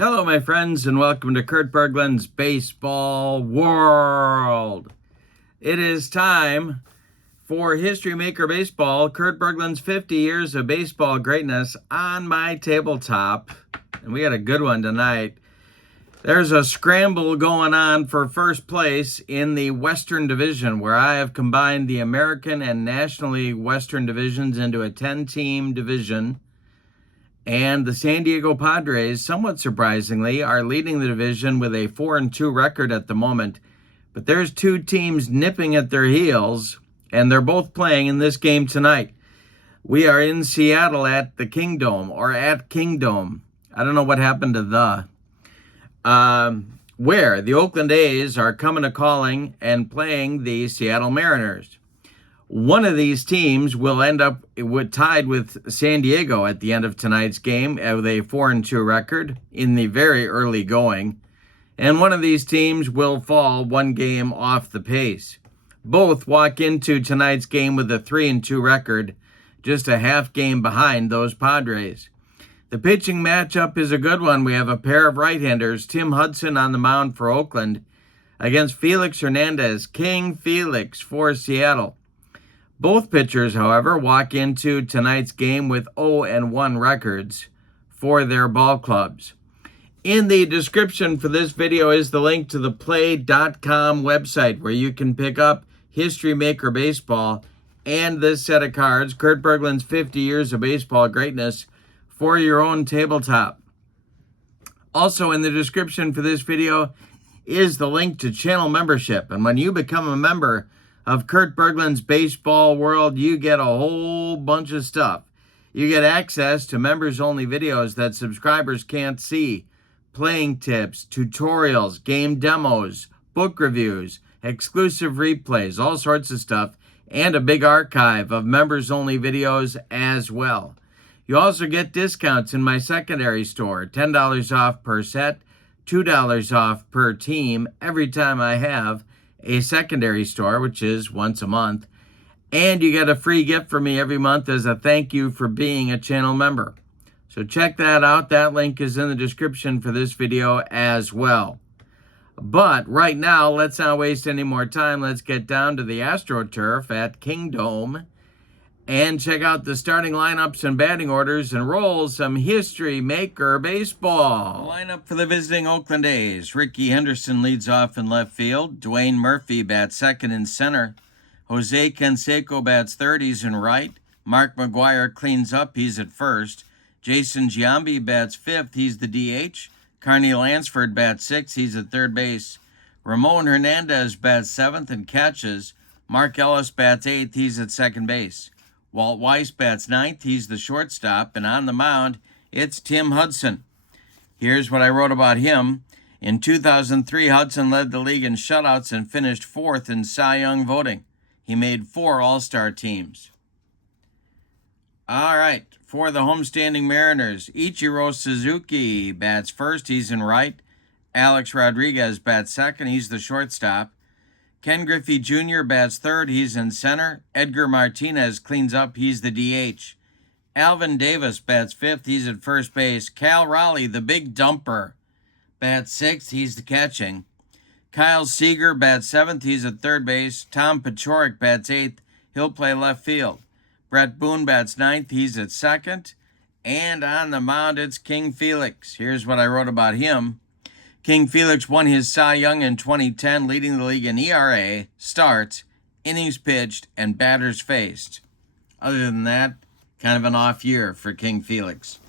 Hello, my friends, and welcome to Kurt Berglund's Baseball World. It is time for History Maker Baseball, Kurt Berglund's 50 years of baseball greatness on my tabletop. And we got a good one tonight. There's a scramble going on for first place in the Western Division, where I have combined the American and National League Western divisions into a 10-team division. And the San Diego Padres, somewhat surprisingly, are leading the division with a 4-2 record at the moment. But there's two teams nipping at their heels, and they're both playing in this game tonight. We are in Seattle at the Kingdome, or at Kingdome. I don't know what happened to the. Where the Oakland A's are coming to calling and playing the Seattle Mariners. One of these teams will end up tied with San Diego at the end of tonight's game with a 4-2 record in the very early going. And one of these teams will fall one game off the pace. Both walk into tonight's game with a 3-2 record, just a half game behind those Padres. The pitching matchup is a good one. We have a pair of right-handers, Tim Hudson on the mound for Oakland against Felix Hernandez, King Felix for Seattle. Both pitchers, however, walk into tonight's game with 0-1 records for their ball clubs. In the description for this video is the link to the PLAAY.com website where you can pick up History Maker Baseball and this set of cards, Kurt Berglund's 50 years of baseball greatness, for your own tabletop. Also in the description for this video is the link to channel membership. And when you become a member of Kurt Berglund's Baseball World, you get a whole bunch of stuff. You get access to members-only videos that subscribers can't see, playing tips, tutorials, game demos, book reviews, exclusive replays, all sorts of stuff, and a big archive of members-only videos as well. You also get discounts in my secondary store, $10 off per set, $2 off per team every time I have a secondary store, which is once a month, and you get a free gift from me every month as a thank you for being a channel member. So check that out. That link is in the description for this video as well. But right now, let's not waste any more time. Let's get down to the AstroTurf at Kingdome and check out the starting lineups and batting orders and roll some History Maker Baseball. The lineup for the visiting Oakland A's. Ricky Henderson leads off in left field. Dwayne Murphy bats second in center. Jose Canseco bats third, he's in right. Mark McGwire cleans up, he's at first. Jason Giambi bats fifth, he's the DH. Carney Lansford bats sixth, he's at third base. Ramon Hernandez bats seventh and catches. Mark Ellis bats eighth, he's at second base. Walt Weiss bats ninth, he's the shortstop, and on the mound, it's Tim Hudson. Here's what I wrote about him. In 2003, Hudson led the league in shutouts and finished fourth in Cy Young voting. He made 4 All-Star teams. All right, for the homestanding Mariners, Ichiro Suzuki bats first, he's in right. Alex Rodriguez bats second, he's the shortstop. Ken Griffey Jr. bats third, he's in center. Edgar Martinez cleans up, he's the DH. Alvin Davis bats fifth, he's at first base. Cal Raleigh, the big dumper, bats sixth, he's the catching. Kyle Seager bats seventh, he's at third base. Tom Paciorek bats eighth, he'll play left field. Brett Boone bats ninth, he's at second. And on the mound, it's King Felix. Here's what I wrote about him. King Felix won his Cy Young in 2010, leading the league in ERA, starts, innings pitched, and batters faced. Other than that, kind of an off year for King Felix.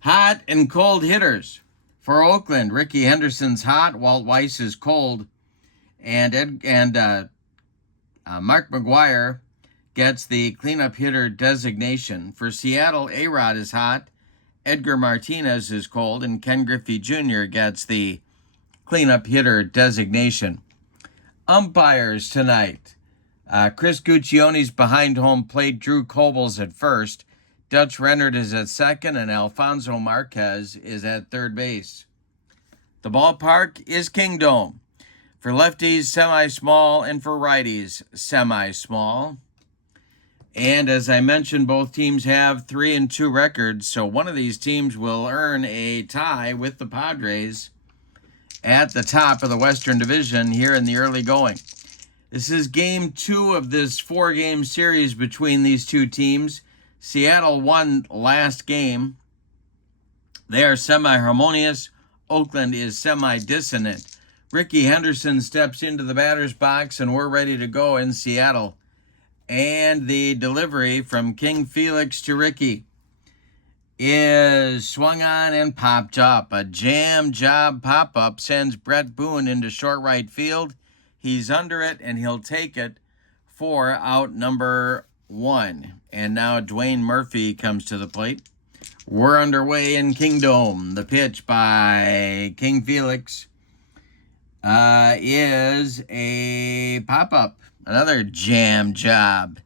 Hot and cold hitters. For Oakland, Ricky Henderson's hot, Walt Weiss is cold, and Mark McGwire gets the cleanup hitter designation. For Seattle, A-Rod is hot, Edgar Martinez is cold, and Ken Griffey Jr. gets the cleanup hitter designation. Umpires tonight. Chris Guccione's behind home plate. Drew Cobles at first. Dutch Rennert is at second, and Alfonso Marquez is at third base. The ballpark is Kingdome. For lefties, semi-small, and for righties, semi-small. And as I mentioned, both teams have 3-2 records, so one of these teams will earn a tie with the Padres at the top of the Western Division here in the early going. This is game 2 of this 4-game series between these two teams. Seattle won last game. They are semi-harmonious. Oakland is semi-dissonant. Ricky Henderson steps into the batter's box, and we're ready to go in Seattle. And the delivery from King Felix to Ricky is swung on and popped up. A jam job pop-up sends Brett Boone into short right field. He's under it, and he'll take it for out number 1. And now Dwayne Murphy comes to the plate. We're underway in Kingdom. The pitch by King Felix is a pop-up. Another jam job.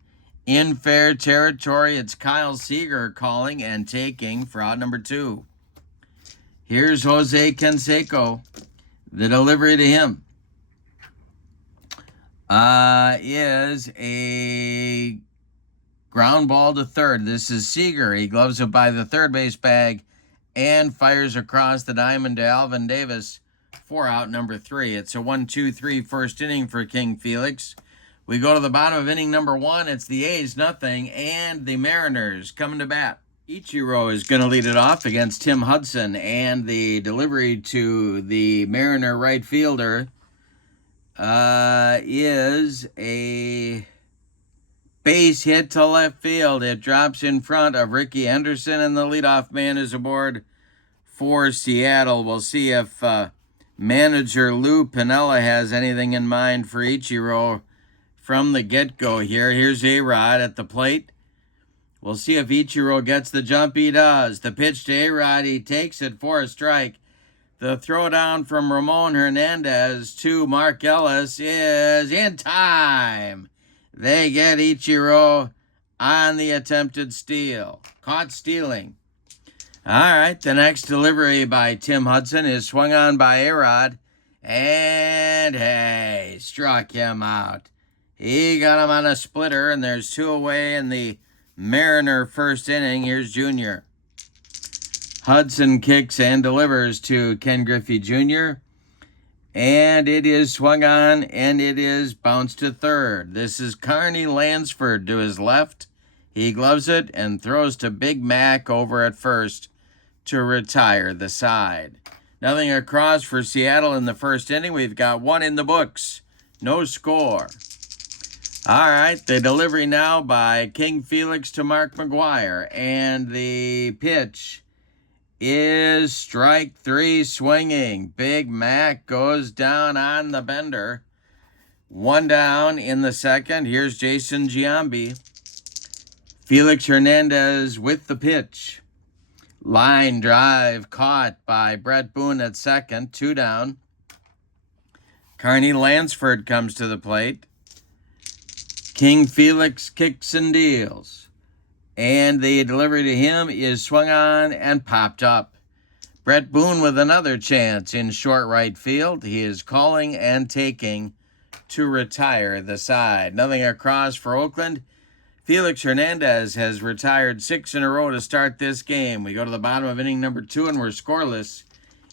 In fair territory, it's Kyle Seager calling and taking for out number 2. Here's Jose Canseco. The delivery to him is a ground ball to third. This is Seager. He gloves it by the third base bag and fires across the diamond to Alvin Davis for out number 3. It's a 1-2-3 first inning for King Felix. We go to the bottom of inning number 1. It's the A's 0 and the Mariners coming to bat. Ichiro is going to lead it off against Tim Hudson, and the delivery to the Mariner right fielder is a base hit to left field. It drops in front of Ricky Henderson, and the leadoff man is aboard for Seattle. We'll see if manager Lou Piniella has anything in mind for Ichiro from the get-go here. Here's A-Rod at the plate. We'll see if Ichiro gets the jump. He does. The pitch to A-Rod. He takes it for a strike. The throwdown from Ramon Hernandez to Mark Ellis is in time. They get Ichiro on the attempted steal. Caught stealing. All right, the next delivery by Tim Hudson is swung on by A-Rod. And, hey, struck him out. He got him on a splitter, and there's 2 away in the Mariner first inning. Here's Junior. Hudson kicks and delivers to Ken Griffey Jr., and it is swung on, and it is bounced to third. This is Carney Lansford to his left. He gloves it and throws to Big Mac over at first to retire the side. Nothing across for Seattle in the first inning. We've got 1 in the books. No score. All right, the delivery now by King Felix to Mark McGuire, and the pitch is strike 3 swinging. Big Mac goes down on the bender. 1 down in the second. Here's Jason Giambi. Felix Hernandez with the pitch. Line drive caught by Brett Boone at second. 2 down. Carney Lansford comes to the plate. King Felix kicks and deals. And the delivery to him is swung on and popped up. Brett Boone with another chance in short right field. He is calling and taking to retire the side. Nothing across for Oakland. Felix Hernandez has retired 6 in a row to start this game. We go to the bottom of inning number 2, and we're scoreless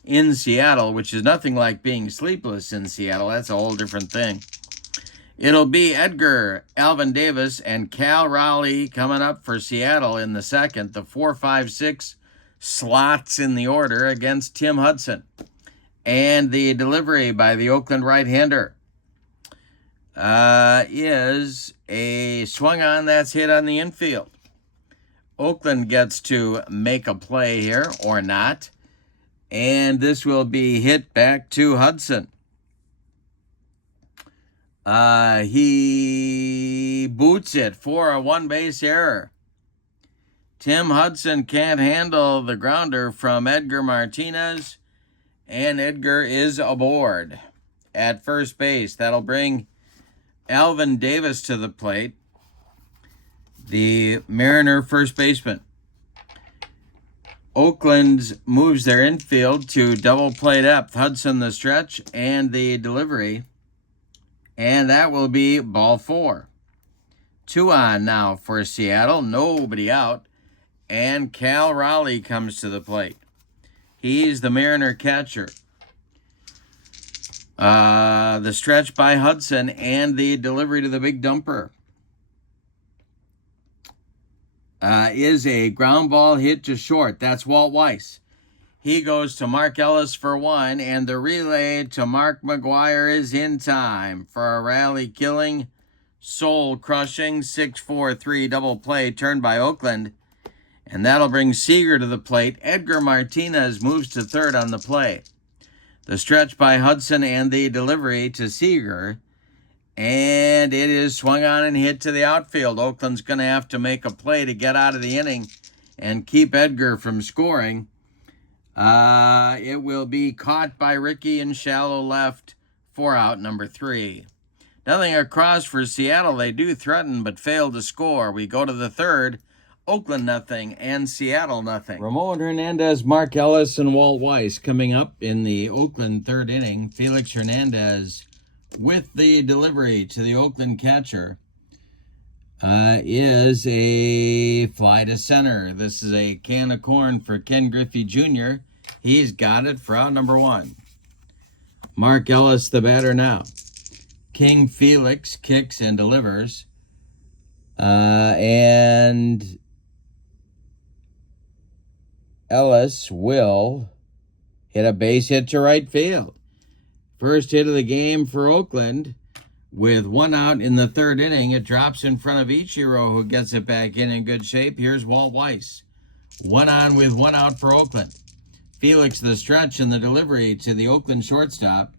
in Seattle, which is nothing like being sleepless in Seattle. That's a whole different thing. It'll be Edgar, Alvin Davis, and Cal Raleigh coming up for Seattle in the second. The 4, 5, 6 slots in the order against Tim Hudson. And the delivery by the Oakland right-hander is a swung on that's hit on the infield. Oakland gets to make a play here, or not. And this will be hit back to Hudson. He boots it for a 1-base error. Tim Hudson can't handle the grounder from Edgar Martinez, and Edgar is aboard at first base. That'll bring Alvin Davis to the plate, the Mariner first baseman. Oakland moves their infield to double play depth. Hudson the stretch and the delivery. And that will be ball 4. 2 on now for Seattle. Nobody out. And Cal Raleigh comes to the plate. He's the Mariner catcher. The stretch by Hudson and the delivery to the big dumper is a ground ball hit to short. That's Walt Weiss. He goes to Mark Ellis for 1, and the relay to Mark McGuire is in time for a rally-killing, soul-crushing 6-4-3 double play turned by Oakland. And that'll bring Seager to the plate. Edgar Martinez moves to third on the play. The stretch by Hudson and the delivery to Seager. And it is swung on and hit to the outfield. Oakland's going to have to make a play to get out of the inning and keep Edgar from scoring. It will be caught by Ricky in shallow left for out number 3. Nothing across for Seattle. They do threaten but fail to score. We go to the third. Oakland nothing and Seattle nothing. Ramon Hernandez, Mark Ellis, and Walt Weiss coming up in the Oakland third inning. Felix Hernandez with the delivery to the Oakland catcher is a fly to center. This is a can of corn for Ken Griffey Jr. He's got it for out number 1. Mark Ellis, the batter now. King Felix kicks and delivers. And Ellis will hit a base hit to right field. First hit of the game for Oakland. With 1 out in the third inning, it drops in front of Ichiro, who gets it back in good shape. Here's Walt Weiss. 1 on with 1 out for Oakland. Felix the stretch and the delivery to the Oakland shortstop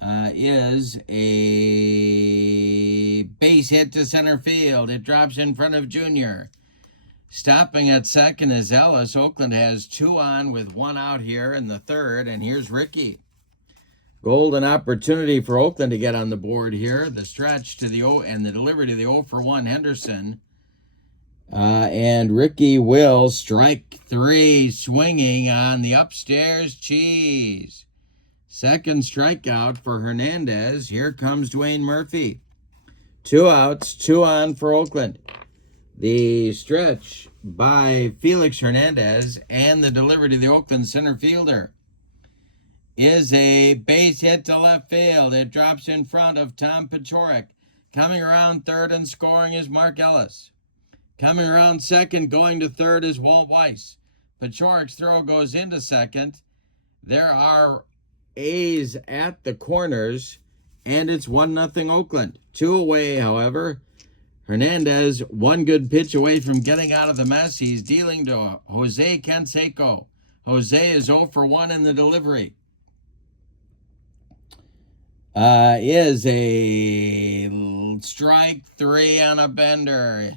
is a base hit to center field. It drops in front of Junior. Stopping at second is Ellis. Oakland has 2 on with 1 out here in the third, and here's Ricky. Golden opportunity for Oakland to get on the board here. The stretch to the and the delivery to the 0-for-1 Henderson. And Ricky will strike 3, swinging on the upstairs cheese. Second strikeout for Hernandez. Here comes Dwayne Murphy. 2 outs, 2 on for Oakland. The stretch by Felix Hernandez and the delivery to the Oakland center fielder is a base hit to left field. It drops in front of Tom Paciorek. Coming around third and scoring is Mark Ellis. Coming around second, going to third is Walt Weiss. Paciorek's throw goes into second. There are A's at the corners, and it's 1-0 Oakland. 2 away, however. Hernandez, 1 good pitch away from getting out of the mess. He's dealing to Jose Canseco. Jose is 0-for-1 in the delivery. Is a strike 3 on a bender.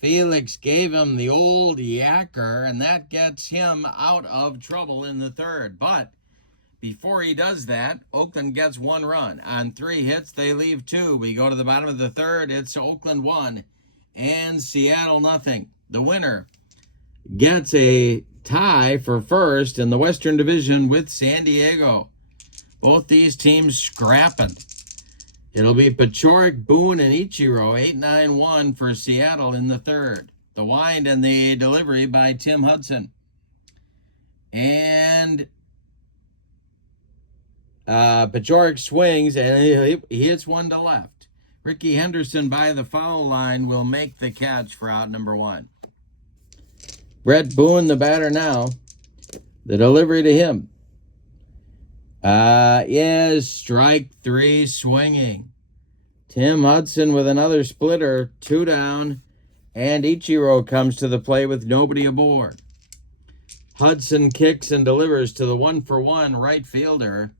Felix gave him the old yacker, and that gets him out of trouble in the third. But before he does that, Oakland gets 1 run. On 3 hits, they leave 2. We go to the bottom of the third. It's Oakland 1 and Seattle nothing. The winner gets a tie for first in the Western Division with San Diego. Both these teams scrapping. It'll be Paciorek, Boone, and Ichiro, 8-9-1 for Seattle in the third. The wind and the delivery by Tim Hudson. And Paciorek swings, and he hits 1 to left. Ricky Henderson by the foul line will make the catch for out number 1. Brett Boone, the batter now. The delivery to him is strike 3, swinging. Tim Hudson with another splitter, 2 down, and Ichiro comes to the play with nobody aboard. Hudson kicks and delivers to the 1-for-1 right fielder.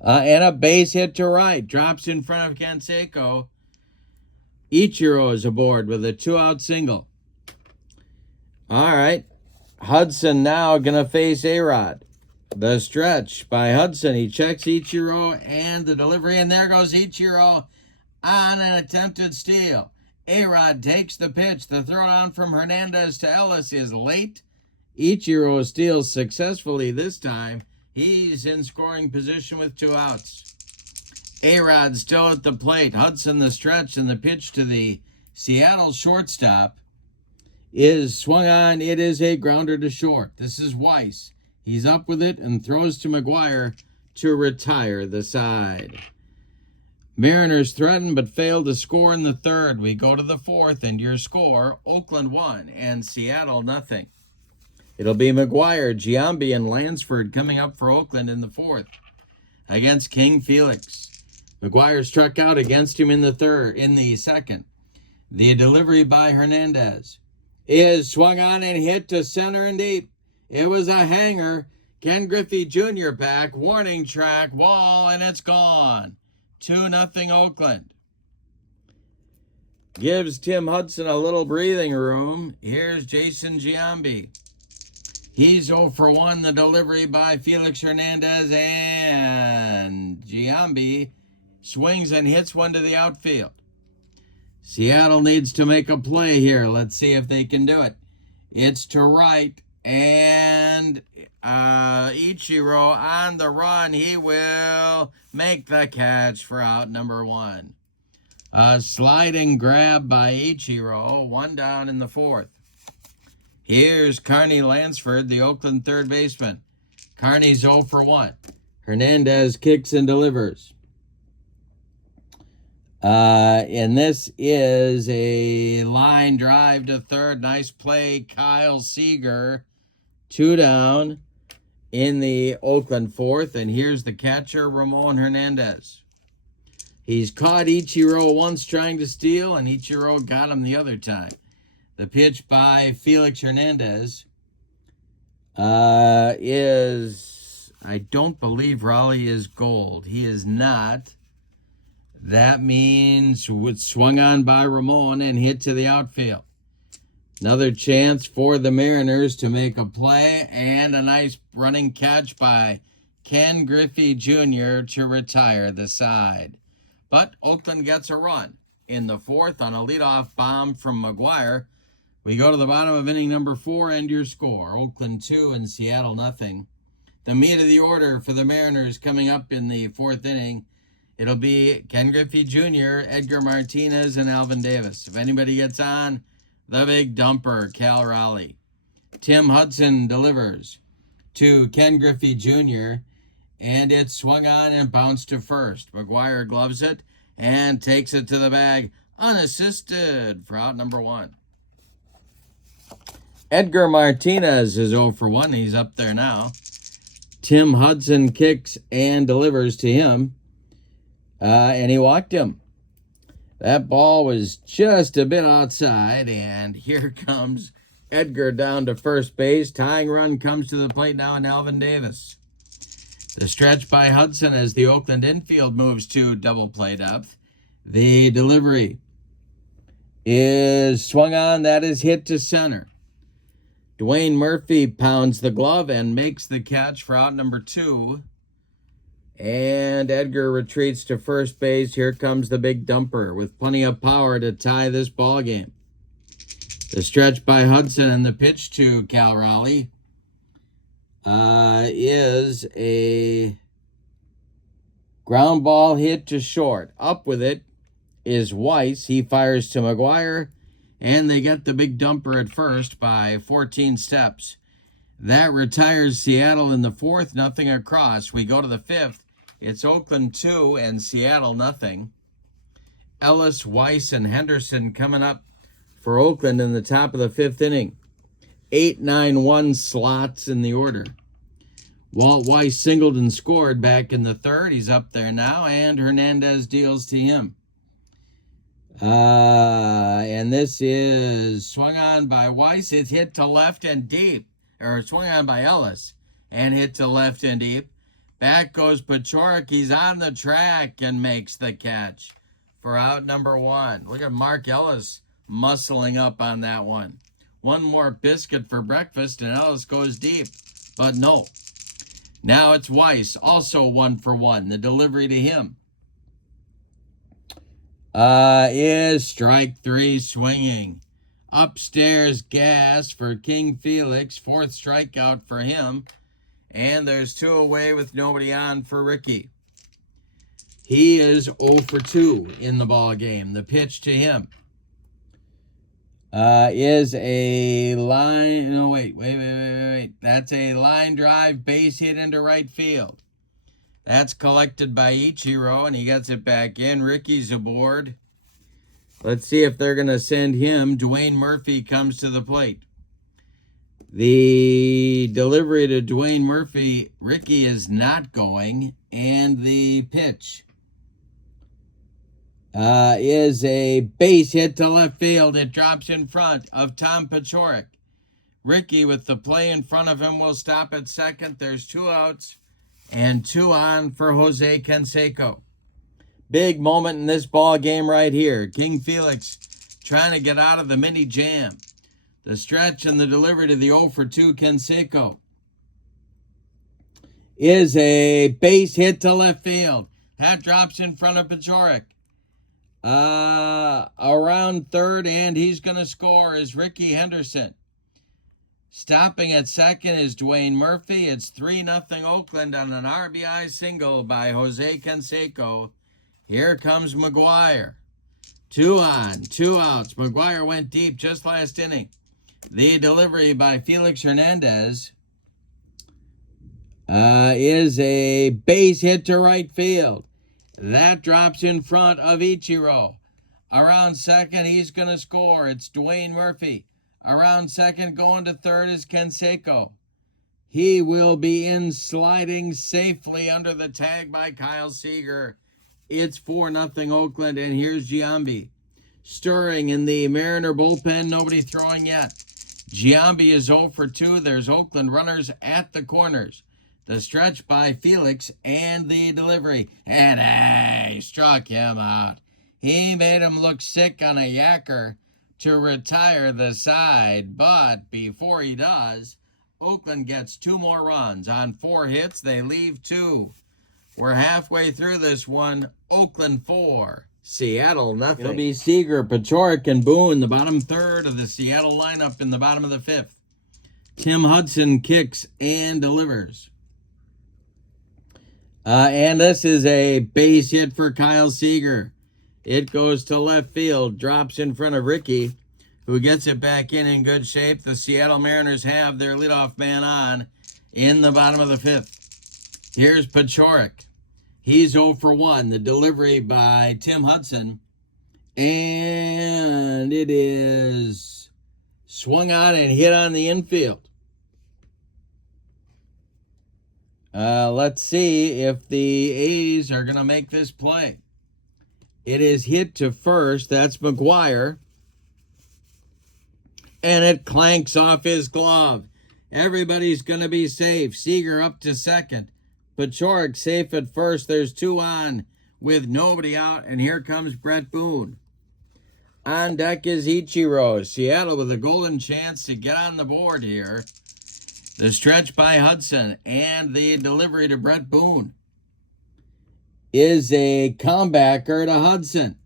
And a base hit to right. Drops in front of Canseco. Ichiro is aboard with a 2-out single. All right. Hudson now going to face A-Rod. The stretch by Hudson. He checks Ichiro and the delivery. And there goes Ichiro on an attempted steal. A-Rod takes the pitch. The throwdown from Hernandez to Ellis is late. Ichiro steals successfully this time. He's in scoring position with 2 outs. A-Rod still at the plate. Hudson the stretch, and the pitch to the Seattle shortstop is swung on. It is a grounder to short. This is Weiss. He's up with it and throws to McGuire to retire the side. Mariners threaten but fail to score in the third. We go to the fourth, and your score, Oakland 1 and Seattle nothing. It'll be McGuire, Giambi, and Lansford coming up for Oakland in the fourth against King Felix. McGuire struck out against him in the second. The delivery by Hernandez is swung on and hit to center and deep. It was a hanger. Ken Griffey Jr. back, warning track, wall, and it's gone. 2-0 Oakland. Gives Tim Hudson a little breathing room. Here's Jason Giambi. He's 0 for 1. The delivery by Felix Hernandez, and Giambi swings and hits one to the outfield. Seattle needs to make a play here. Let's see if they can do it. It's to right, and Ichiro on the run. He will make the catch for out number 1. A sliding grab by Ichiro. 1 down in the fourth. Here's Carney Lansford, the Oakland third baseman. Carney's 0 for 1. Hernandez kicks and delivers. And this is a line drive to third. Nice play, Kyle Seager. 2 down in the Oakland fourth. And here's the catcher, Ramon Hernandez. He's caught Ichiro once trying to steal, and Ichiro got him the other time. The pitch by Felix Hernandez is, I don't believe Raleigh is gold. He is not. That means it's swung on by Ramon and hit to the outfield. Another chance for the Mariners to make a play, and a nice running catch by Ken Griffey Jr. to retire the side. But Oakland gets a run in the fourth on a leadoff bomb from McGuire. We go to the bottom of inning number 4, and your score, Oakland 2 and Seattle nothing. The meat of the order for the Mariners coming up in the fourth inning, it'll be Ken Griffey Jr., Edgar Martinez, and Alvin Davis. If anybody gets on, the big dumper, Cal Raleigh. Tim Hudson delivers to Ken Griffey Jr., and it's swung on and bounced to first. McGuire gloves it and takes it to the bag unassisted for out number 1. Edgar Martinez is 0 for 1. He's up there now. Tim Hudson kicks and delivers to him, and he walked him. That ball was just a bit outside, and here comes Edgar down to first base. Tying run comes to the plate now, and Alvin Davis. The stretch by Hudson as the Oakland infield moves to double play depth. The delivery is swung on. That is hit to center. Dwayne Murphy pounds the glove and makes the catch for out number 2. And Edgar retreats to first base. Here comes the big dumper with plenty of power to tie this ball game. The stretch by Hudson and the pitch to Cal Raleigh is a ground ball hit to short. Up with it is Weiss. He fires to McGuire, and they get the big dumper at first by 14 steps. That retires Seattle in the fourth, nothing across. We go to the fifth. It's Oakland 2 and Seattle nothing. Ellis, Weiss, and Henderson coming up for Oakland in the top of the fifth inning. 8-9-1 slots in the order. Walt Weiss singled and scored back in the third. He's up there now, and Hernandez deals to him. And this is swung on by Weiss. It's hit to left and deep. Or swung on by Ellis and hit to left and deep. Back goes Pachorik. He's on the track and makes the catch for out number 1. Look at Mark Ellis muscling up on that one. One more biscuit for breakfast, and Ellis goes deep. But no. Now it's Weiss, also 1 for 1. The delivery to him is strike 3 swinging. Upstairs gas for King Felix. 4th strikeout for him. And there's 2 away with nobody on for Ricky. He is 0 for 2 in the ball game. The pitch to him is a line. No, wait. That's a line drive, base hit into right field. That's collected by Ichiro, and he gets it back in. Ricky's aboard. Let's see if they're going to send him. Dwayne Murphy comes to the plate. The delivery to Dwayne Murphy, Ricky is not going, and the pitch is a base hit to left field. It drops in front of Tom Paciorek. Ricky, with the play in front of him, will stop at second. There's 2 outs and 2 on for Jose Canseco. Big moment in this ball game right here. King Felix trying to get out of the mini jam. The stretch and the delivery to the 0 for 2 Canseco is a base hit to left field. That drops in front of Paciorek. Around third, and he's going to score is Ricky Henderson. Stopping at second is Dwayne Murphy. It's 3-0 Oakland on an RBI single by Jose Canseco. Here comes McGuire. 2 on, 2 outs. McGuire went deep just last inning. The delivery by Felix Hernandez is a base hit to right field. That drops in front of Ichiro. Around second, he's going to score. It's Dwayne Murphy. Around second, going to third is Canseco. He will be in sliding safely under the tag by Kyle Seager. It's 4-0 Oakland, and here's Giambi. Stirring in the Mariner bullpen, nobody throwing yet. Giambi is 0 for 2. There's Oakland runners at the corners. The stretch by Felix and the delivery. And he struck him out. He made him look sick on a yacker to retire the side. But before he does, Oakland gets 2 more runs. On 4 hits, they leave 2. We're halfway through this one. Oakland 4, Seattle nothing. It'll be Seager, Paciorek, and Boone, the bottom third of the Seattle lineup in the bottom of the 5th. Tim Hudson kicks and delivers. And this is a base hit for Kyle Seager. It goes to left field, drops in front of Ricky, who gets it back in good shape. The Seattle Mariners have their leadoff man on in the bottom of the 5th. Here's Paciorek. He's 0 for 1. The delivery by Tim Hudson. And it is swung on and hit on the infield. Let's see if the A's are going to make this play. It is hit to first. That's McGuire. And it clanks off his glove. Everybody's going to be safe. Seager up to second. Paciorek safe at first. There's 2 on with nobody out. And here comes Brett Boone. On deck is Ichiro. Seattle with a golden chance to get on the board here. The stretch by Hudson and the delivery to Brett Boone is a comebacker to Hudson.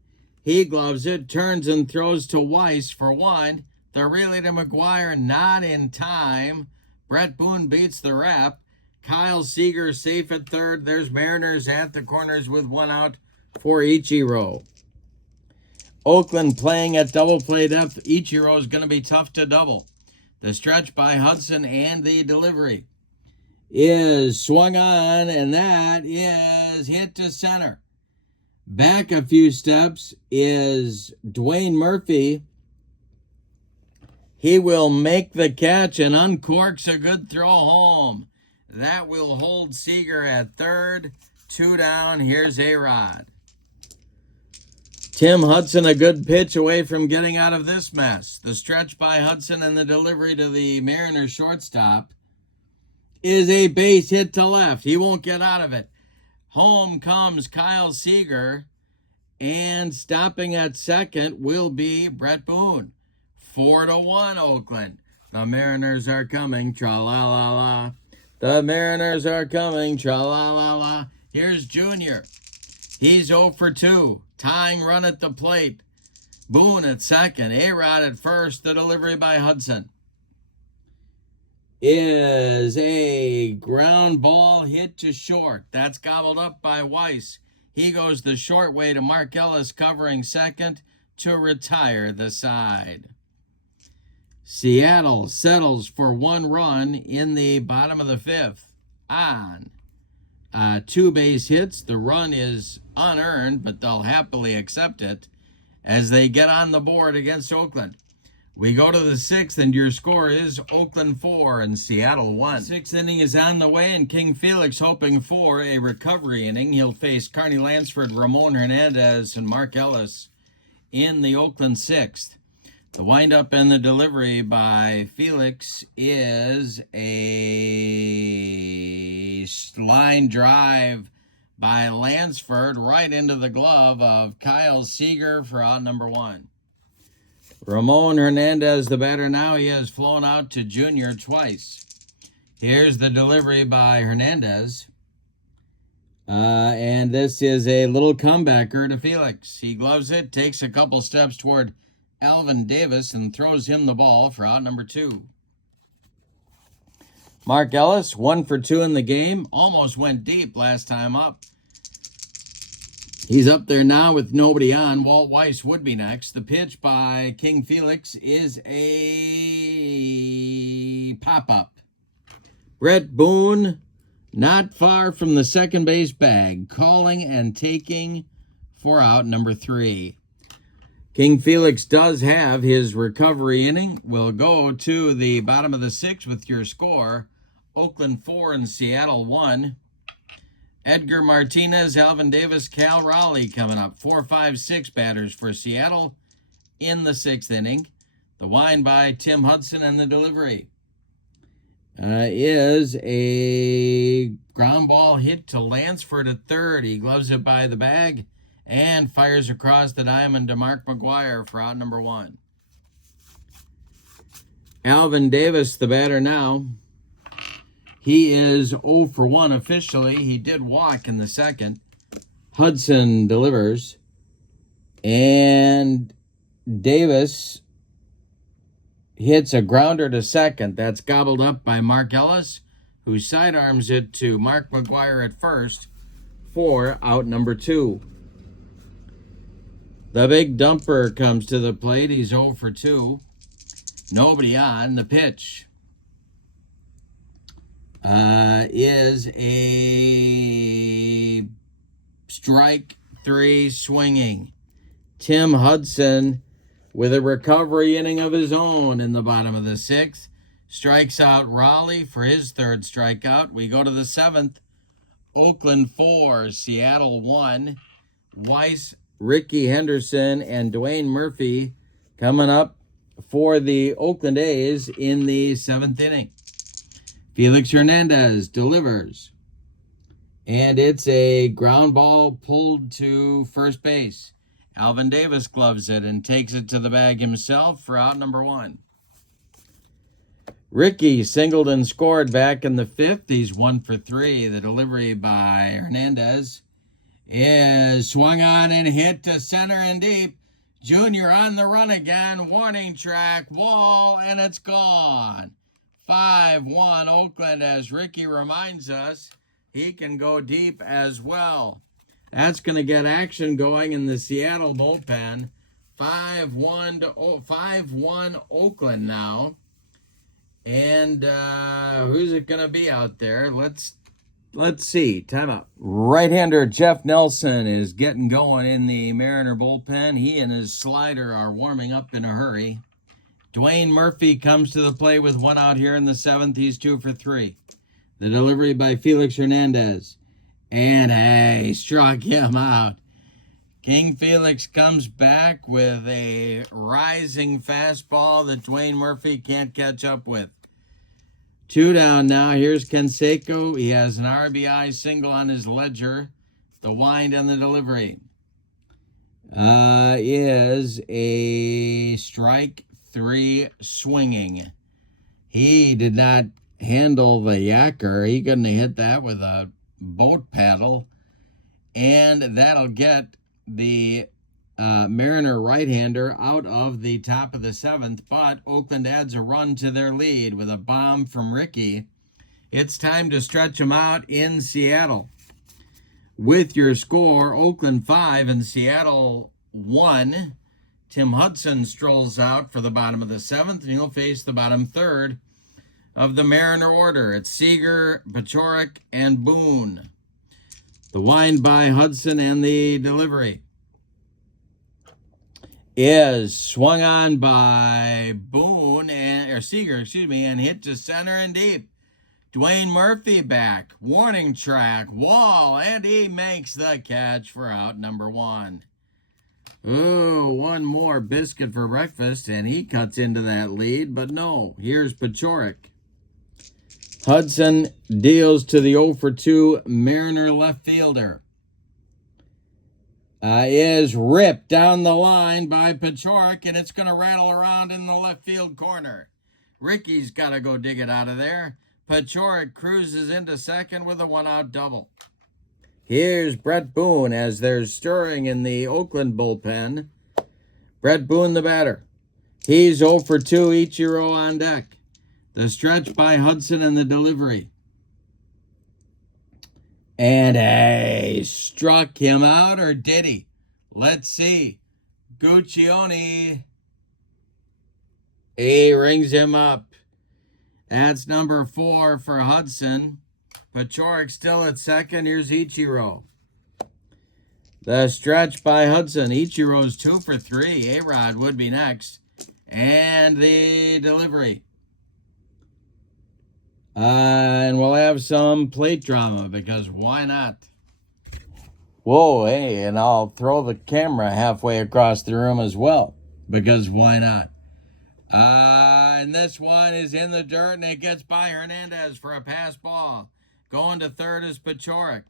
He gloves it, turns and throws to Weiss for 1. The relay to McGuire, not in time. Brett Boone beats the rep. Kyle Seager safe at third. There's Mariners at the corners with 1 out for Ichiro. Oakland playing at double play depth. Ichiro is going to be tough to double. The stretch by Hudson and the delivery is swung on, and that is hit to center. Back a few steps is Dwayne Murphy. He will make the catch and uncorks a good throw home. That will hold Seager at third. 2 down. Here's A-Rod. Tim Hudson, a good pitch away from getting out of this mess. The stretch by Hudson and the delivery to the Mariners shortstop is a base hit to left. He won't get out of it. Home comes Kyle Seager, and stopping at second will be Brett Boone. 4-1 Oakland. The Mariners are coming, tra-la-la-la. The Mariners are coming, tra-la-la-la. Here's Junior. He's 0 for 2. Tying run at the plate. Boone at second. A-Rod at first. The delivery by Hudson is a ground ball hit to short. That's gobbled up by Weiss. He goes the short way to Mark Ellis, covering second to retire the side. Seattle settles for 1 run in the bottom of the 5th on 2 base hits. The run is unearned, but they'll happily accept it as they get on the board against Oakland. We go to the 6th, and your score is Oakland 4 and Seattle 1. 6th inning is on the way, and King Felix hoping for a recovery inning. He'll face Carney Lansford, Ramon Hernandez, and Mark Ellis in the Oakland 6th. The windup and the delivery by Felix is a line drive by Lansford right into the glove of Kyle Seager for out number 1. Ramon Hernandez, the batter now. He has flown out to Junior twice. Here's the delivery by Hernandez. And this is a little comebacker to Felix. He gloves it, takes a couple steps toward Alvin Davis, and throws him the ball for out number 2. Mark Ellis, 1 for 2 in the game. Almost went deep last time up. He's up there now with nobody on. Walt Weiss would be next. The pitch by King Felix is a pop-up. Brett Boone, not far from the second base bag, calling and taking for out number 3. King Felix does have his recovery inning. We'll go to the bottom of the 6th with your score. Oakland 4 and Seattle 1. Edgar Martinez, Alvin Davis, Cal Raleigh coming up. 4, 5, 6 batters for Seattle in the 6th inning. The wind by Tim Hudson, and the delivery is a ground ball hit to Lansford at third. He gloves it by the bag and fires across the diamond to Mark McGuire for out number 1. Alvin Davis, the batter now. He is 0 for 1 officially. He did walk in the 2nd. Hudson delivers. And Davis hits a grounder to 2nd. That's gobbled up by Mark Ellis, who sidearms it to Mark McGuire at first for out number 2. The big dumper comes to the plate. He's 0 for 2. Nobody on. The pitch is a strike 3 swinging. Tim Hudson, with a recovery inning of his own in the bottom of the 6th, strikes out Raleigh for his 3rd strikeout. We go to the 7th. Oakland 4, Seattle 1. Weiss, Ricky Henderson, and Dwayne Murphy coming up for the Oakland A's in the 7th inning. Felix Hernandez delivers. And it's a ground ball pulled to first base. Alvin Davis gloves it and takes it to the bag himself for out number 1. Ricky singled and scored back in the 5th. He's 1 for 3. The delivery by Hernandez is swung on and hit to center and deep. Junior on the run again. Warning track, wall, and it's gone. 5-1 Oakland, as Ricky reminds us he can go deep as well. That's going to get action going in the Seattle bullpen. 5-1 Oakland now. And who's it going to be out there? Let's see. Time out. Right-hander Jeff Nelson is getting going in the Mariner bullpen. He and his slider are warming up in a hurry. Dwayne Murphy comes to the plate with 1 out here in the 7th. He's 2 for 3. The delivery by Felix Hernandez. And hey, struck him out. King Felix comes back with a rising fastball that Dwayne Murphy can't catch up with. 2 down now. Here's Canseco. He has an RBI single on his ledger. The wind and the delivery is a strike 3 swinging. He did not handle the yacker. He couldn't have hit that with a boat paddle. And that'll get the Mariner right-hander out of the top of the 7th. But Oakland adds a run to their lead with a bomb from Ricky. It's time to stretch them out in Seattle. With your score, Oakland 5 and Seattle 1. Tim Hudson strolls out for the bottom of the 7th, and he'll face the bottom 3rd of the Mariner order. It's Seager, Paciorek, and Boone. The wind by Hudson, and the delivery is swung on by Boone, or Seager, and hit to center and deep. Dwayne Murphy back, warning track, wall, and he makes the catch for out number 1. Ooh, one more biscuit for breakfast, and he cuts into that lead, but no, here's Paciorek. Hudson deals to the 0 for 2 Mariner left fielder. Is ripped down the line by Paciorek, and it's going to rattle around in the left field corner. Ricky's got to go dig it out of there. Paciorek cruises into second with a 1-out double. Here's Brett Boone as they're stirring in the Oakland bullpen. Brett Boone, the batter. He's 0 for 2, Ichiro on deck. The stretch by Hudson and the delivery. And he struck him out, or did he? Let's see. Guccione. He rings him up. That's number 4 for Hudson. Paciorek still at second. Here's Ichiro. The stretch by Hudson. Ichiro's 2 for 3. A-Rod would be next. And the delivery. And we'll have some plate drama, because why not? Whoa, hey, and I'll throw the camera halfway across the room as well, because why not? And this one is in the dirt, and it gets by Hernandez for a pass ball. Going to third is Paciorek.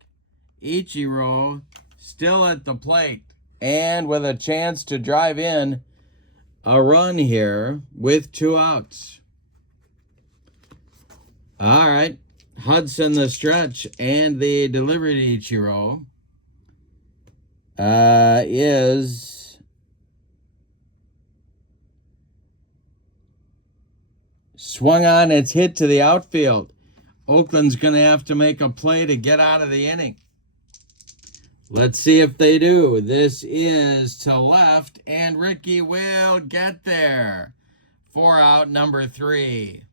Ichiro still at the plate, and with a chance to drive in a run here with 2 outs. All right, Hudson the stretch, and the delivery to Ichiro is swung on. It's hit to the outfield. Oakland's going to have to make a play to get out of the inning. Let's see if they do. This is to left, and Ricky will get there. 4 out, number 3.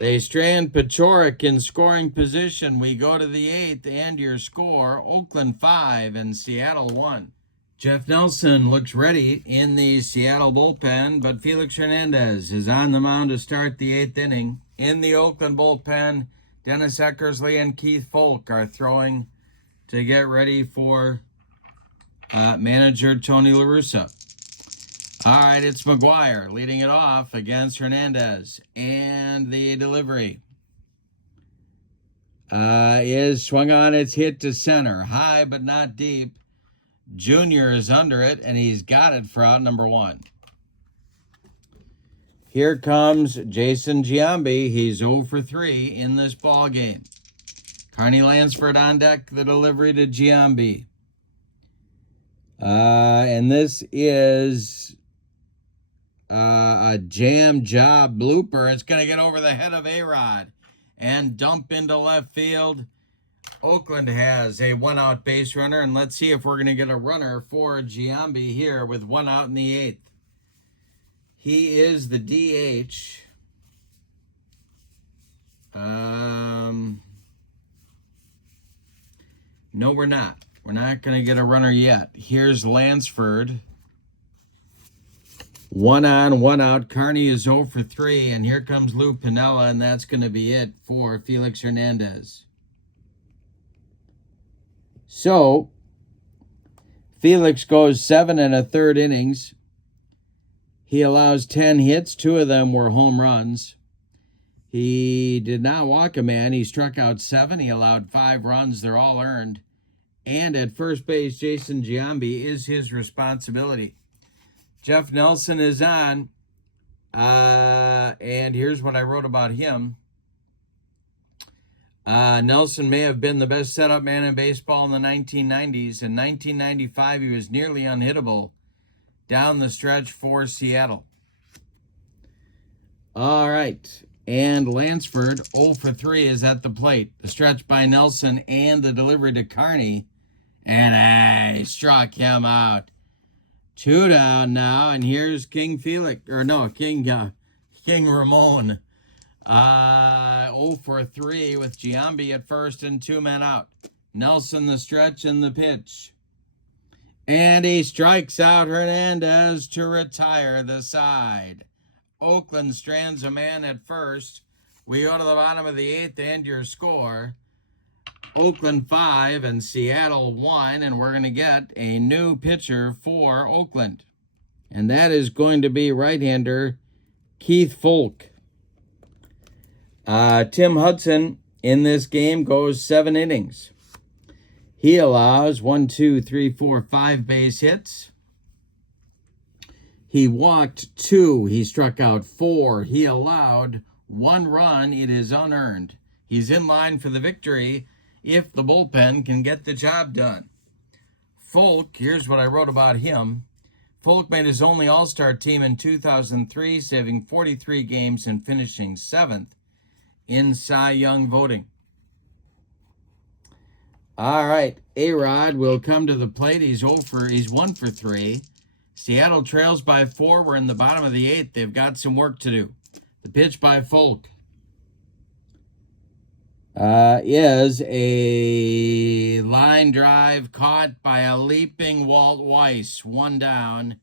They strand Paciorek in scoring position. We go to the 8th, and your score, Oakland 5 and Seattle 1. Jeff Nelson looks ready in the Seattle bullpen, but Felix Hernandez is on the mound to start the 8th inning. In the Oakland bullpen, Dennis Eckersley and Keith Folk are throwing to get ready for manager Tony La Russa. All right, it's McGuire leading it off against Hernandez. And the delivery is swung on. It's hit to center. High but not deep. Junior is under it, and he's got it for out number 1. Here comes Jason Giambi. He's 0 for 3 in this ball game. Carney Lansford on deck, the delivery to Giambi. And this is a jam job blooper. It's going to get over the head of A-Rod and dump into left field. Oakland has a 1-out base runner, and let's see if we're going to get a runner for Giambi here with 1 out in the 8th. He is the DH. No, we're not. We're not going to get a runner yet. Here's Lansford. 1 on, 1 out. Carney is 0 for 3, and here comes Lou Piniella, and that's going to be it for Felix Hernandez. So, Felix goes 7 1/3 innings. He allows 10 hits. 2 of them were home runs. He did not walk a man. He struck out 7. He allowed 5 runs. They're all earned. And at first base, Jason Giambi is his responsibility. Jeff Nelson is on. And here's what I wrote about him. Nelson may have been the best setup man in baseball in the 1990s. In 1995, he was nearly unhittable down the stretch for Seattle. All right. And Lansford, 0 for 3, is at the plate. The stretch by Nelson and the delivery to Carney And he struck him out. 2 down now, and here's King Ramon. 0 for 3 with Giambi at first and 2 men out. Nelson the stretch and the pitch. And he strikes out Hernandez to retire the side. Oakland strands a man at first. We go to the bottom of the 8th and your score. Oakland 5 and Seattle 1, and we're going to get a new pitcher for Oakland. And that is going to be right-hander Keith Folk. Tim Hudson in this game goes 7 innings. He allows 5 base hits. He walked 2. He struck out 4. He allowed 1 run. It is unearned. He's in line for the victory if the bullpen can get the job done. Folk, here's what I wrote about him. Folk made his only All-Star team in 2003, saving 43 games and finishing 7th in Cy Young voting. All right, A-Rod will come to the plate. He's 1 for 3. Seattle trails by 4. We're in the bottom of the 8th. They've got some work to do. The pitch by Folk is a line drive caught by a leaping Walt Weiss. 1 down.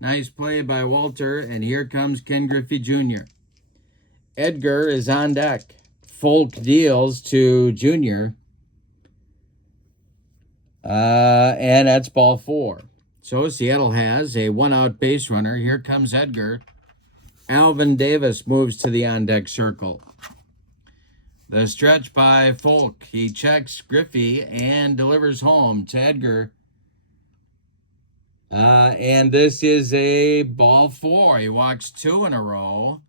Nice play by Walter, and here comes Ken Griffey Jr. Edgar is on deck. Folk deals to Jr. And that's ball 4. So Seattle has a 1-out base runner. Here comes Edgar. Alvin Davis moves to the on-deck circle. The stretch by Folk. He checks Griffey and delivers home to Edgar. And this is a ball 4. He walks 2 in a row.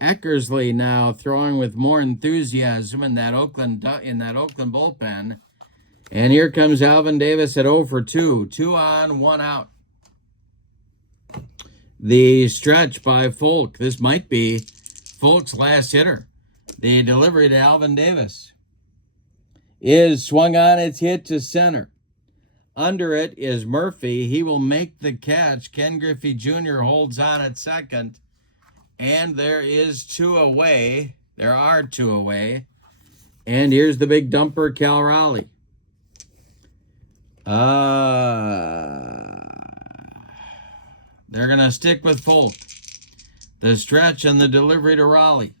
Eckersley now throwing with more enthusiasm in that Oakland bullpen. And here comes Alvin Davis at 0 for 2. 2 on, 1 out. The stretch by Folk. This might be Folk's last hitter. The delivery to Alvin Davis is swung on. It's hit to center. Under it is Murphy. He will make the catch. Ken Griffey Jr. holds on at second. And there is 2 away. There are 2 away. And here's the big dumper, Cal Raleigh. They're going to stick with Folk. The stretch and the delivery to Raleigh.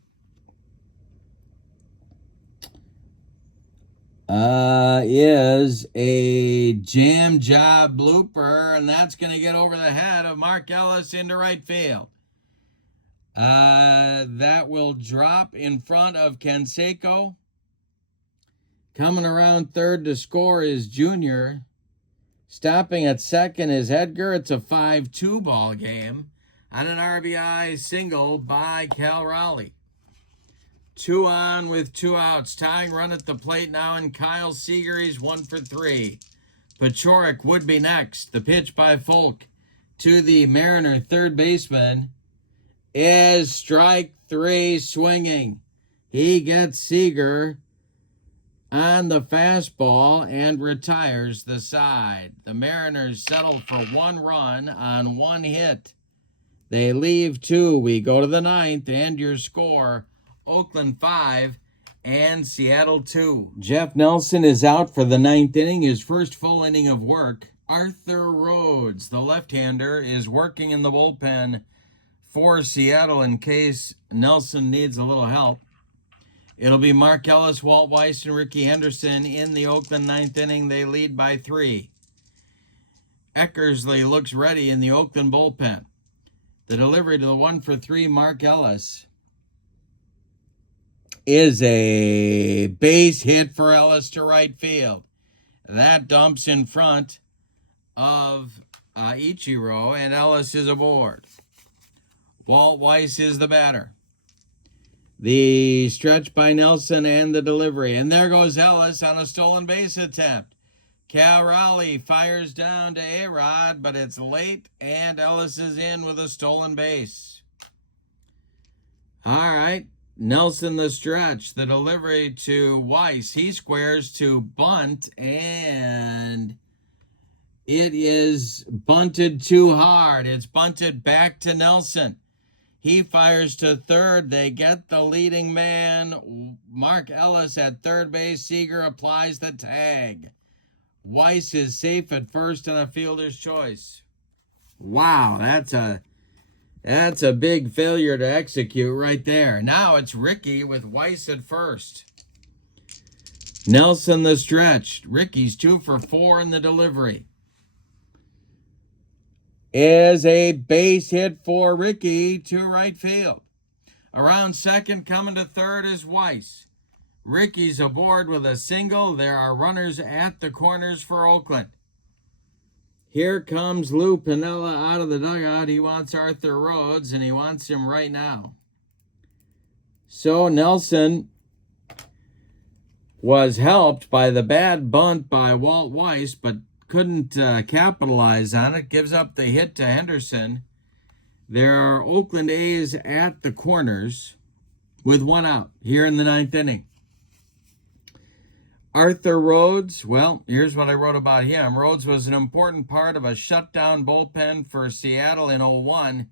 Is a jam job blooper, and that's going to get over the head of Mark Ellis into right field. That will drop in front of Canseco. Coming around third to score is Junior. Stopping at second is Edgar. It's a 5-2 ball game on an RBI single by Cal Raleigh. 2 on with 2 outs. Tying run at the plate now, and Kyle Seager, he's 1 for 3. Pachorik would be next. The pitch by Folk to the Mariner third baseman is strike 3 swinging. He gets Seager on the fastball and retires the side. The Mariners settle for 1 run on 1 hit. They leave 2. We go to the 9th, and your score, Oakland 5 and Seattle 2. Jeff Nelson is out for the 9th inning, his first full inning of work. Arthur Rhodes, the left-hander, is working in the bullpen for Seattle in case Nelson needs a little help. It'll be Mark Ellis, Walt Weiss, and Ricky Henderson in the Oakland 9th inning. They lead by 3. Eckersley looks ready in the Oakland bullpen. The delivery to the 1 for 3 Mark Ellis is a base hit for Ellis to right field. That dumps in front of Ichiro, and Ellis is aboard. Walt Weiss is the batter. The stretch by Nelson and the delivery. And there goes Ellis on a stolen base attempt. Cal Raleigh fires down to A-Rod, but it's late, and Ellis is in with a stolen base. All right. Nelson the stretch. The delivery to Weiss. He squares to bunt, and It is bunted too hard. It's bunted back to Nelson. He fires to third. They get the leading man, Mark Ellis, at third base. Seager applies the tag. Weiss is safe at first and a fielder's choice. Wow, that's a big failure to execute right there. Now it's Ricky with Weiss at first. Nelson the stretch. Ricky's 2 for 4 in the delivery. Is a base hit for Ricky to right field. Around second, coming to third is Weiss. Ricky's aboard with a single. There are runners at the corners for Oakland. Here comes Lou Piniella out of the dugout. He wants Arthur Rhodes, and he wants him right now. So Nelson was helped by the bad bunt by Walt Weiss, but couldn't capitalize on it. Gives up the hit to Henderson. There are Oakland A's at the corners with 1 out here in the 9th inning. Arthur Rhodes, well, here's what I wrote about him. Rhodes was an important part of a shutdown bullpen for Seattle in 2001.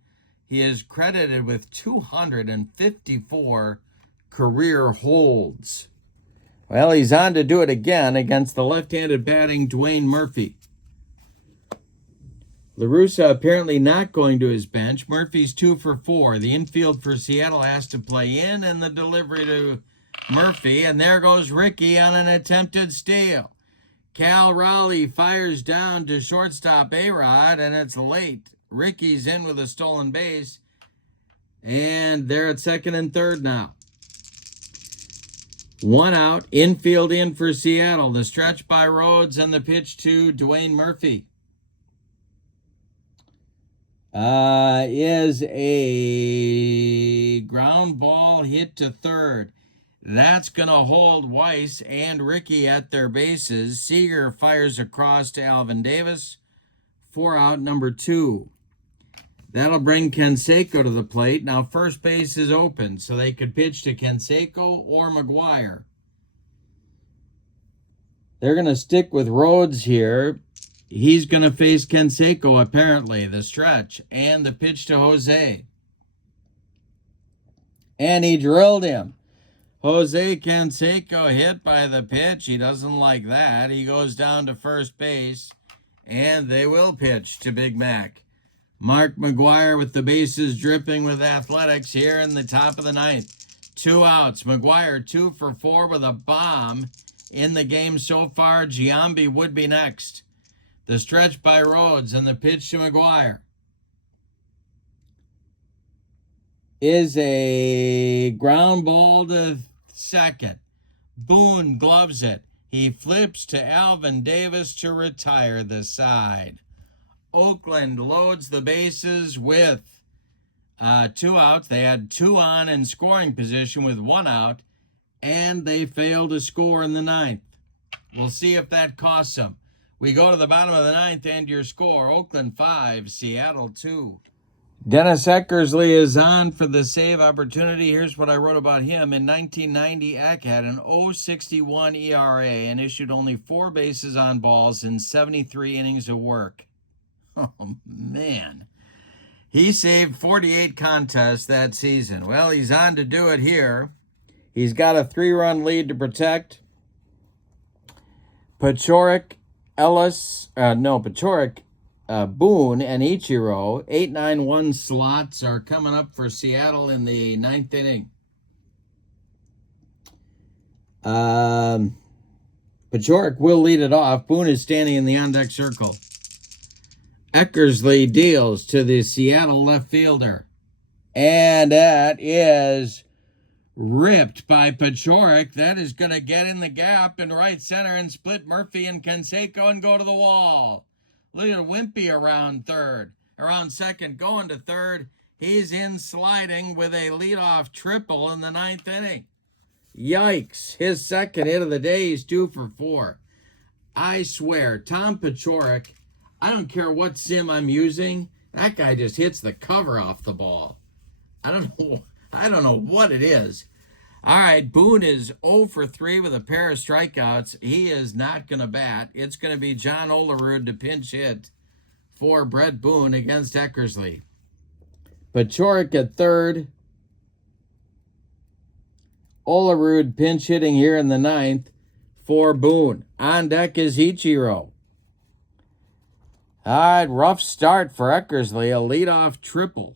He is credited with 254 career holds. Well, he's on to do it again against the left-handed batting Dwayne Murphy. La Russa apparently not going to his bench. Murphy's 2 for 4. The infield for Seattle has to play in, and the delivery to Murphy. And there goes Ricky on an attempted steal. Cal Raleigh fires down to shortstop A-Rod, and it's late. Ricky's in with a stolen base, and they're at second and third now. 1 out, infield in for Seattle. The stretch by Rhodes and the pitch to Dwayne Murphy. Is a ground ball hit to third. That's going to hold Weiss and Ricky at their bases. Seager fires across to Alvin Davis. 4 out, number 2. That'll bring Canseco to the plate. Now first base is open, so they could pitch to Canseco or McGuire. They're going to stick with Rhodes here. He's going to face Canseco, apparently, the stretch, and the pitch to Jose. And he drilled him. Jose Canseco hit by the pitch. He doesn't like that. He goes down to first base, and they will pitch to Big Mac. Mark McGuire with the bases dripping with athletics here in the top of the 9th. 2 outs. McGuire 2 for 4 with a bomb in the game so far. Giambi would be next. The stretch by Rhodes and the pitch to McGuire is a ground ball to second. Boone gloves it. He flips to Alvin Davis to retire the side. Oakland loads the bases with 2 outs. They had 2 on in scoring position with 1 out, and they failed to score in the 9th. We'll see if that costs them. We go to the bottom of the 9th, and your score, Oakland 5, Seattle 2. Dennis Eckersley is on for the save opportunity. Here's what I wrote about him. In 1990, Eck had an .061 ERA and issued only 4 bases on balls in 73 innings of work. Oh, man. He saved 48 contests that season. Well, he's on to do it here. He's got a 3-run lead to protect. Pachorik, Boone, and Ichiro. 8-9-1 slots are coming up for Seattle in the 9th inning. Pachorik will lead it off. Boone is standing in the on-deck circle. Eckersley deals to the Seattle left fielder. And that is ripped by Pachorik. That is going to get in the gap in right center and split Murphy and Canseco and go to the wall. Look at Wimpy around second, going to third. He's in sliding with a leadoff triple in the 9th inning. Yikes. His second hit of the day. He's 2 for 4. I swear, Tom Pachorik, I don't care what sim I'm using, that guy just hits the cover off the ball. I don't know what it is. All right, Boone is 0 for 3 with a pair of strikeouts. He is not going to bat. It's going to be John Olerud to pinch hit for Brett Boone against Eckersley. Pachorik at third. Olerud pinch hitting here in the ninth for Boone. On deck is Ichiro. All right, rough start for Eckersley, a leadoff triple.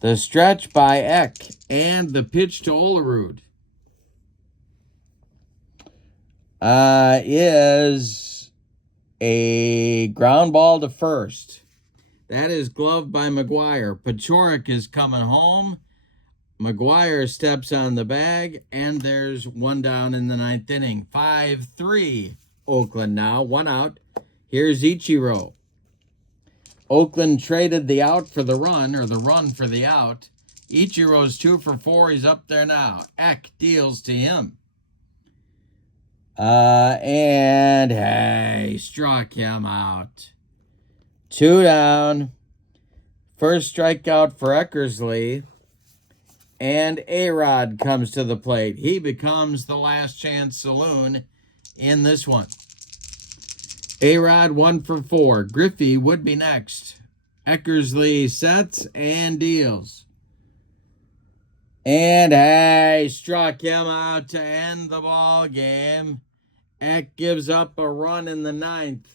The stretch by Eck and the pitch to Olerud is a ground ball to first. That is gloved by McGuire. Pachorik is coming home. McGuire steps on the bag, and there's one down in the ninth inning. 5-3 Oakland now, one out. Here's Ichiro. Oakland traded the out for the run, or the run for the out. Ichiro's 2 for 4. He's up there now. Eck deals to him. And hey, struck him out. 2 down. First strikeout for Eckersley. And A-Rod comes to the plate. He becomes the last chance saloon in this one. A-Rod 1 for 4. Griffey would be next. Eckersley sets and deals. And hey, struck him out to end the ball game. Eck gives up a run in the ninth.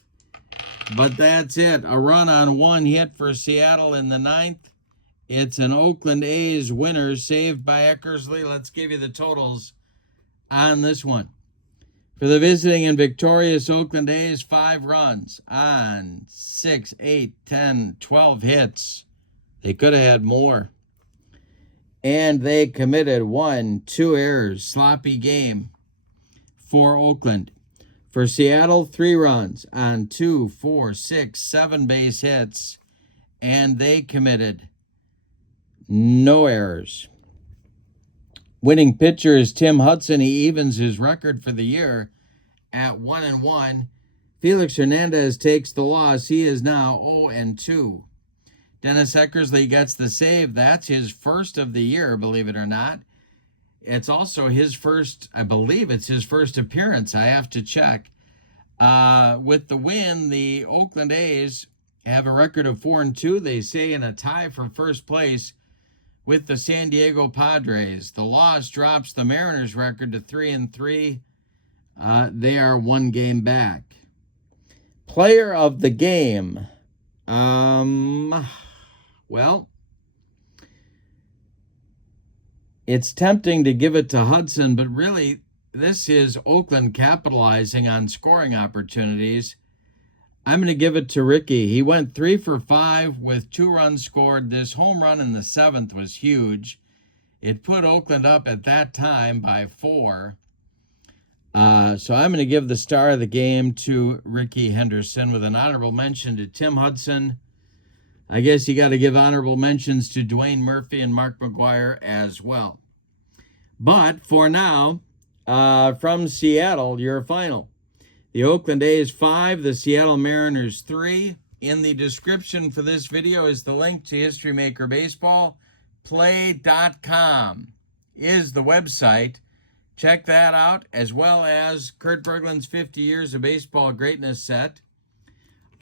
But that's it. A run on one hit for Seattle in the ninth. It's an Oakland A's winner saved by Eckersley. Let's give you the totals on this one. For the visiting and victorious Oakland A's, 5 runs on 6, 8, 10, 12 hits. They could have had more. And they committed 1, 2 errors. Sloppy game for Oakland. For Seattle, 3 runs on 2, 4, 6, 7 base hits. And they committed no errors. Winning pitcher is Tim Hudson. He evens his record for the year at 1-1. Felix Hernandez takes the loss. He is now 0-2. Dennis Eckersley gets the save. That's his first of the year, believe it or not. It's also his first, I believe it's his first appearance. I have to check. With the win, the Oakland A's have a record of 4-2. They stay in a tie for first place with the San Diego Padres. The loss drops the Mariners' record to 3-3. They are 1 game back. Player of the game. Well, it's tempting to give it to Hudson, but really, this is Oakland capitalizing on scoring opportunities. I'm going to give it to Ricky. He went 3 for 5 with 2 runs scored. This home run in the 7th was huge. It put Oakland up at that time by 4. So I'm going to give the star of the game to Ricky Henderson with an honorable mention to Tim Hudson. I guess you got to give honorable mentions to Dwayne Murphy and Mark McGuire as well. But for now, from Seattle, your final. The Oakland A's 5, the Seattle Mariners 3. In the description for this video is the link to History Maker Baseball. PLAAY.com is the website. Check that out, as well as Kurt Berglund's 50 Years of Baseball Greatness set.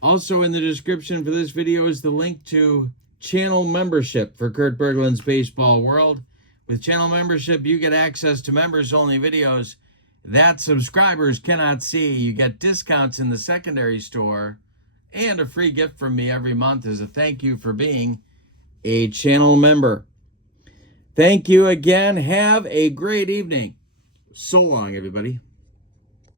Also in the description for this video is the link to channel membership for Kurt Berglund's Baseball World. With channel membership, you get access to members-only videos that subscribers cannot see. You get discounts in the secondary store and a free gift from me every month as a thank you for being a channel member. Thank you again. Have a great evening. So long, everybody.